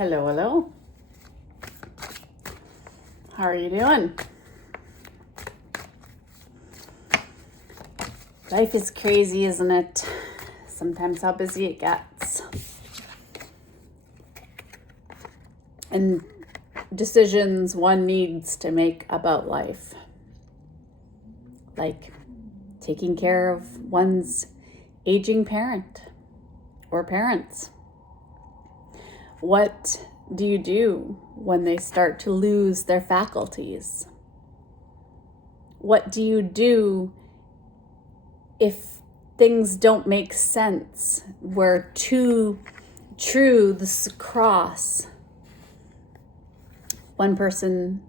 Hello, hello. How are you doing? Life is crazy, isn't it? Sometimes how busy it gets. And decisions one needs to make about life. Like taking care of one's aging parent or parents. What do you do when they start to lose their faculties? What do you do if things don't make sense, where two truths cross? One person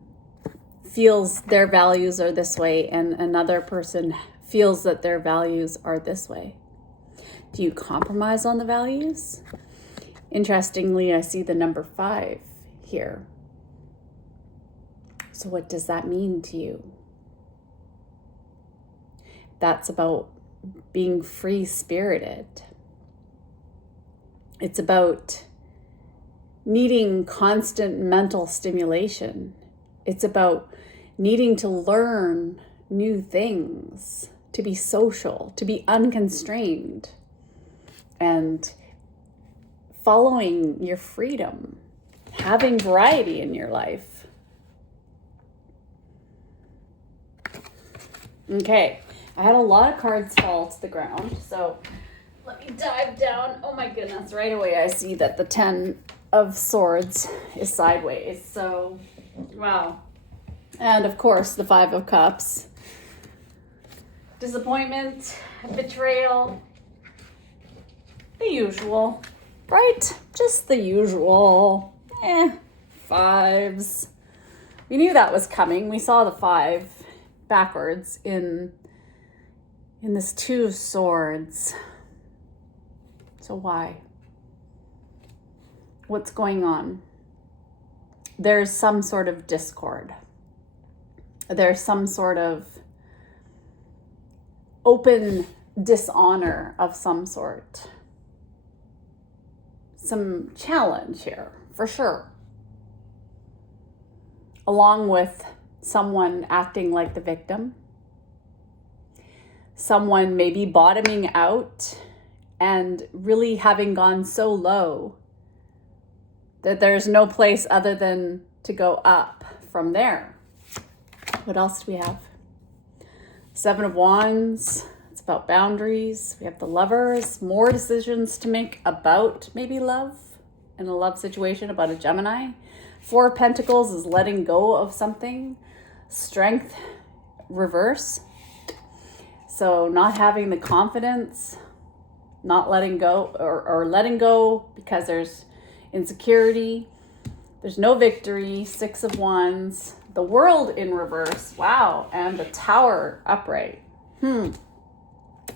feels their values are this way and another person feels that their values are this way. Do you compromise on the values? Interestingly, I see the number 5 here. So what does that mean to you? That's about being free-spirited. It's about needing constant mental stimulation. It's about needing to learn new things, to be social, to be unconstrained, and following your freedom, having variety in your life. Okay, I had a lot of cards fall to the ground, so let me dive down. Oh my goodness, right away I see that the 10 of Swords is sideways, so wow. And of course the 5 of Cups. Disappointment, betrayal, the usual. Right? Just the usual. 5s. We knew that was coming. We saw the 5 backwards in this 2 of Swords. So why? What's going on? There's some sort of discord. There's some sort of open dishonor of some sort. Some challenge here, for sure. Along with someone acting like the victim. Someone maybe bottoming out and really having gone so low that there's no place other than to go up from there. What else do we have? 7 of Wands. It's about boundaries. We have the Lovers, more decisions to make about maybe love in a love situation, about a Gemini. 4 of Pentacles is letting go of something. Strength, reverse. So not having the confidence, not letting go or letting go because there's insecurity. There's no victory. 6 of Wands. The World in reverse. Wow. And the Tower upright.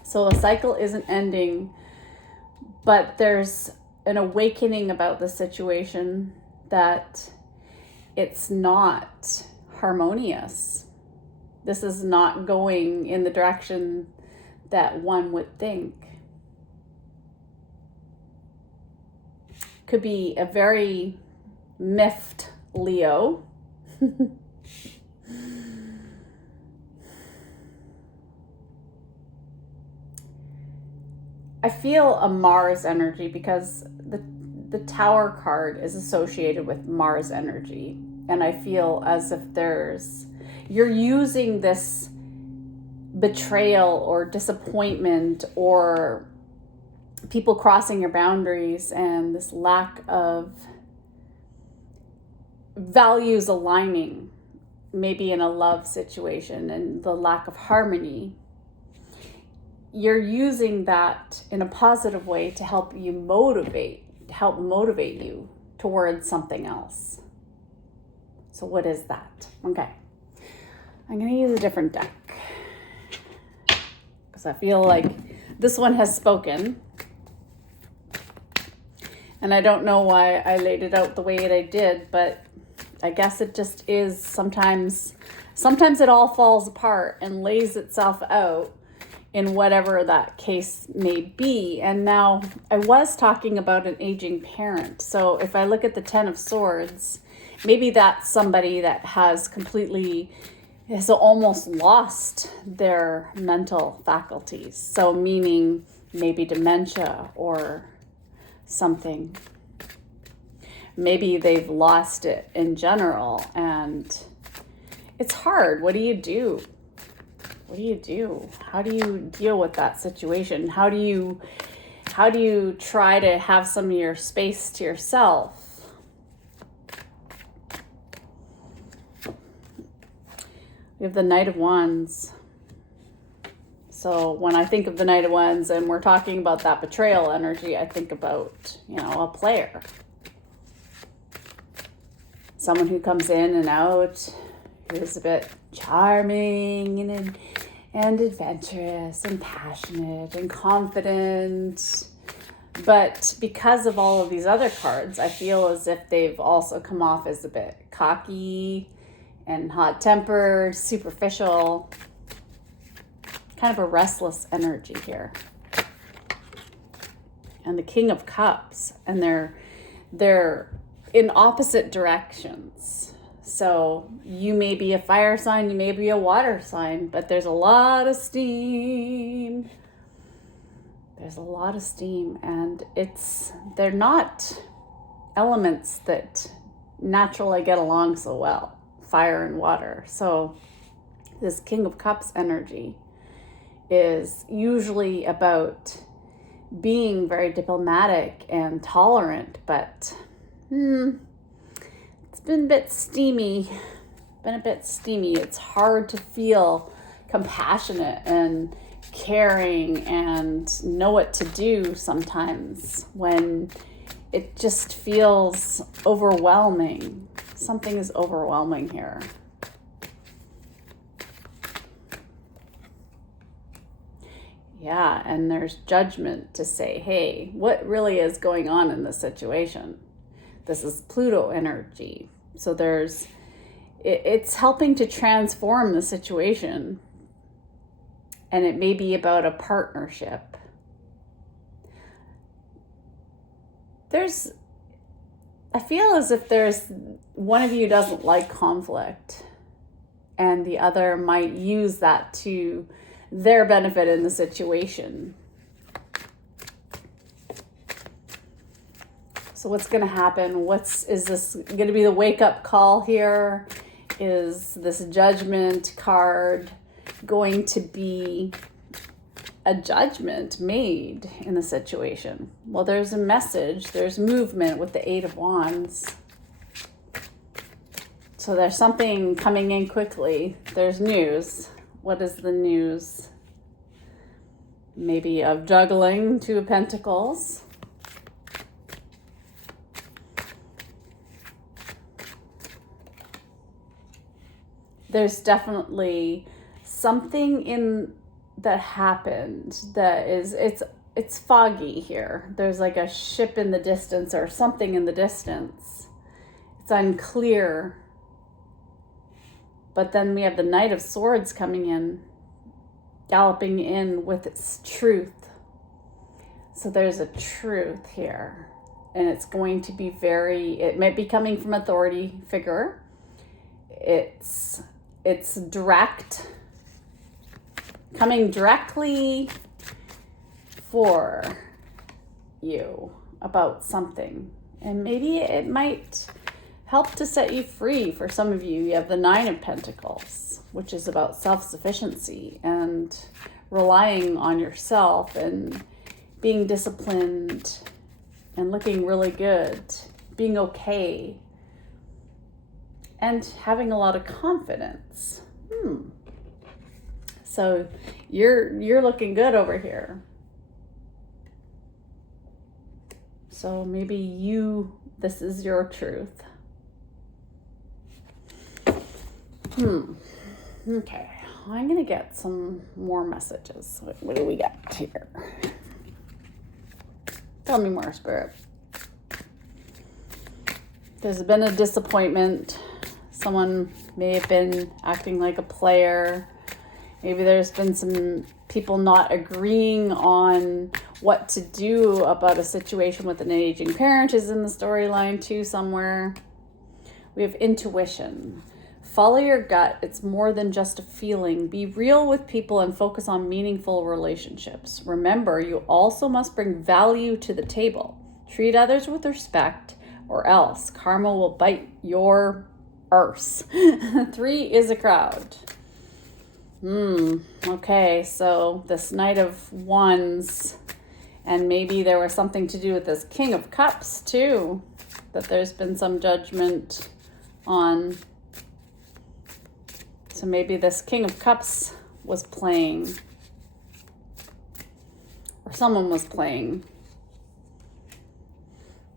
So the cycle isn't ending, but there's an awakening about the situation that it's not harmonious. This is not going in the direction that one would think. Could be a very miffed Leo. I feel a Mars energy because the Tower card is associated with Mars energy. And I feel as if you're using this betrayal or disappointment or people crossing your boundaries and this lack of values aligning, maybe in a love situation, and the lack of harmony. You're using that in a positive way to help motivate you towards something else. So what is that? Okay. I'm going to use a different deck because I feel like this one has spoken. And I don't know why I laid it out the way that I did, but I guess it just is sometimes it all falls apart and lays itself out in whatever that case may be. And now I was talking about an aging parent. So if I look at the Ten of Swords, maybe that's somebody that has almost lost their mental faculties. So meaning maybe dementia or something. Maybe they've lost it in general, and it's hard. What do you do? What do you do? How do you deal with that situation? How do you try to have some of your space to yourself? We have the Knight of Wands. So when I think of the Knight of Wands and we're talking about that betrayal energy, I think about, a player. Someone who comes in and out, who's a bit charming and adventurous and passionate and confident. But because of all of these other cards, I feel as if they've also come off as a bit cocky and hot-tempered, superficial, kind of a restless energy here. And the King of Cups, and they're in opposite directions. So you may be a fire sign, you may be a water sign, but there's a lot of steam. There's a lot of steam, and they're not elements that naturally get along so well, fire and water. So this King of Cups energy is usually about being very diplomatic and tolerant, but it's been a bit steamy. It's hard to feel compassionate and caring and know what to do sometimes when it just feels overwhelming. Something is overwhelming here. Yeah, and there's judgment to say, hey, what really is going on in this situation? This is Pluto energy. So it's helping to transform the situation. And it may be about a partnership. I feel as if there's one of you doesn't like conflict, and the other might use that to their benefit in the situation. So what's going to happen? Is this going to be the wake-up call here? Is this judgment card going to be a judgment made in the situation? Well, there's a message, there's movement with the Eight of Wands. So there's something coming in quickly. There's news. What is the news? Maybe of juggling, Two of Pentacles. There's definitely something that happened that it's foggy here. There's like a ship in the distance or something in the distance. It's unclear. But then we have the Knight of Swords coming in, galloping in with its truth. So there's a truth here. And it's going to be it might be coming from authority figure. It's direct, coming directly for you about something. And maybe it might help to set you free. For some of you, you have the Nine of Pentacles, which is about self-sufficiency and relying on yourself and being disciplined and looking really good, being okay, and having a lot of confidence. So you're looking good over here. So maybe this is your truth. Okay, I'm gonna get some more messages. What do we got here? Tell me more, Spirit. There's been a disappointment. Someone may have been acting like a player. Maybe there's been some people not agreeing on what to do about a situation with an aging parent is in the storyline too somewhere. We have intuition. Follow your gut. It's more than just a feeling. Be real with people and focus on meaningful relationships. Remember, you also must bring value to the table. Treat others with respect, or else karma will bite your arse. 3 is a crowd. Okay, so this Knight of Wands, and maybe there was something to do with this King of Cups too, that there's been some judgment on. So maybe this King of Cups was playing, or someone was playing.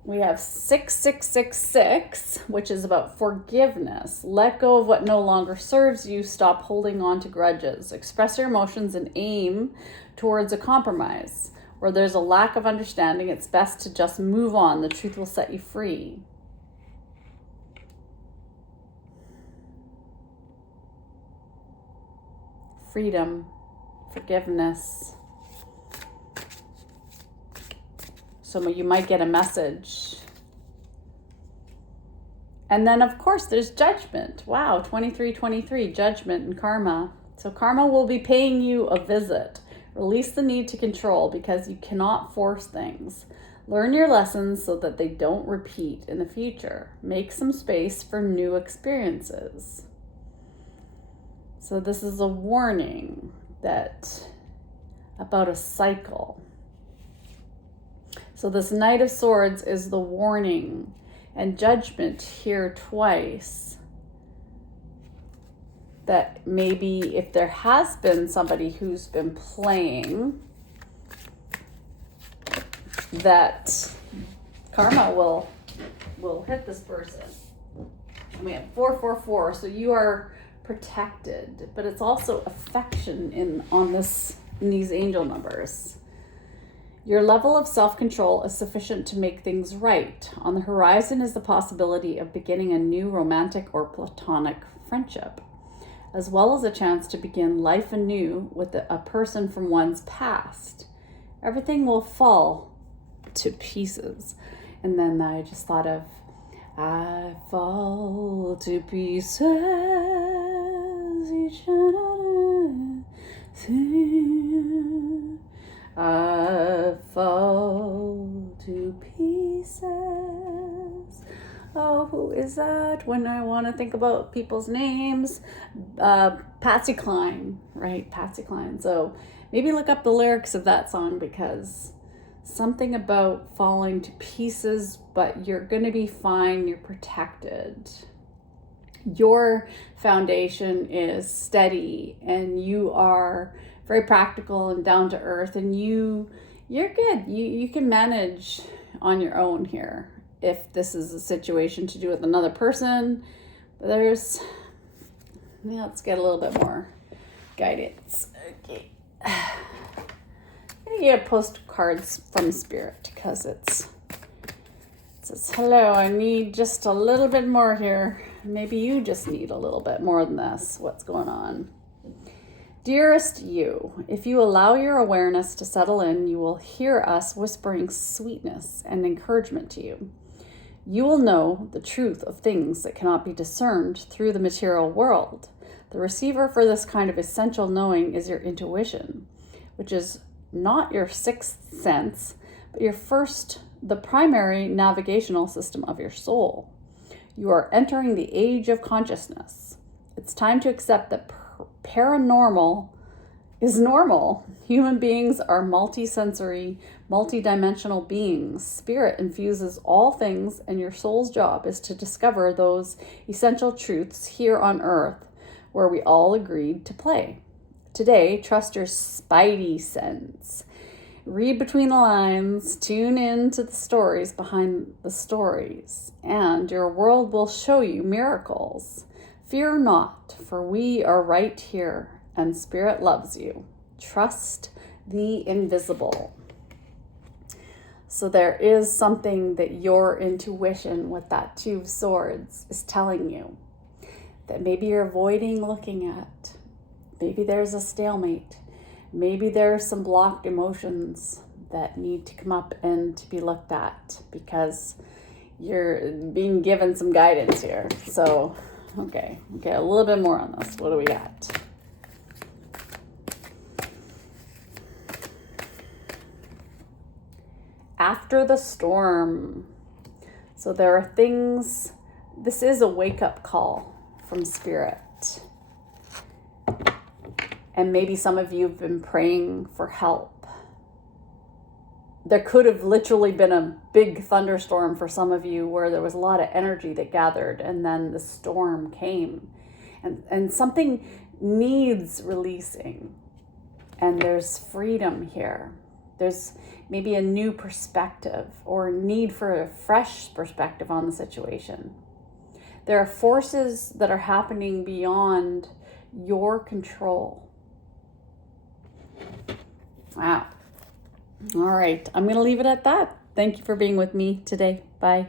We have 6666, which is about forgiveness. Let go of what no longer serves you. Stop holding on to grudges. Express your emotions and aim towards a compromise. Where there's a lack of understanding, it's best to just move on. The truth will set you free. Freedom, forgiveness. So you might get a message. And then, of course, there's judgment. Wow, 2323, judgment and karma. So karma will be paying you a visit. Release the need to control because you cannot force things. Learn your lessons so that they don't repeat in the future. Make some space for new experiences. So this is a warning that about a cycle. So this Knight of Swords is the warning, and judgment here twice. That maybe if there has been somebody who's been playing, that karma will hit this person. And we have 444, so you are protected, but it's also affection in these angel numbers. Your level of self-control is sufficient to make things right. On the horizon is the possibility of beginning a new romantic or platonic friendship, as well as a chance to begin life anew with a person from one's past. Everything will fall to pieces. And then I just thought of, I fall to pieces each another thing. I fall to pieces. Oh, who is that? When I want to think about people's names, Patsy Cline, right? Patsy Cline. So maybe look up the lyrics of that song, because something about falling to pieces, but you're going to be fine. You're protected. Your foundation is steady, and you are very practical and down to earth, and you're good. You can manage on your own here. If this is a situation to do with another person, let's get a little bit more guidance. Okay. I'm gonna get postcards from Spirit, because it says, hello, I need just a little bit more here. Maybe you just need a little bit more than this. What's going on? Dearest you, if you allow your awareness to settle in, you will hear us whispering sweetness and encouragement to you. You will know the truth of things that cannot be discerned through the material world. The receiver for this kind of essential knowing is your intuition, which is not your sixth sense, but the primary navigational system of your soul. You are entering the age of consciousness. It's time to accept that paranormal is normal. Human beings are multisensory, multidimensional beings. Spirit infuses all things, and your soul's job is to discover those essential truths here on earth, where we all agreed to play. Today, trust your Spidey sense. Read between the lines, tune in to the stories behind the stories, and your world will show you miracles. Fear not, for we are right here, and Spirit loves you. Trust the invisible. So there is something that your intuition with that Two of Swords is telling you that maybe you're avoiding looking at. Maybe there's a stalemate. Maybe there are some blocked emotions that need to come up and to be looked at, because you're being given some guidance here. So, okay, a little bit more on this. What do we got? After the storm. So there are things, this is a wake-up call from Spirit. And maybe some of you have been praying for help. There could have literally been a big thunderstorm for some of you where there was a lot of energy that gathered, and then the storm came. And something needs releasing. And there's freedom here. There's maybe a new perspective or need for a fresh perspective on the situation. There are forces that are happening beyond your control. Wow. All right. I'm going to leave it at that. Thank you for being with me today. Bye.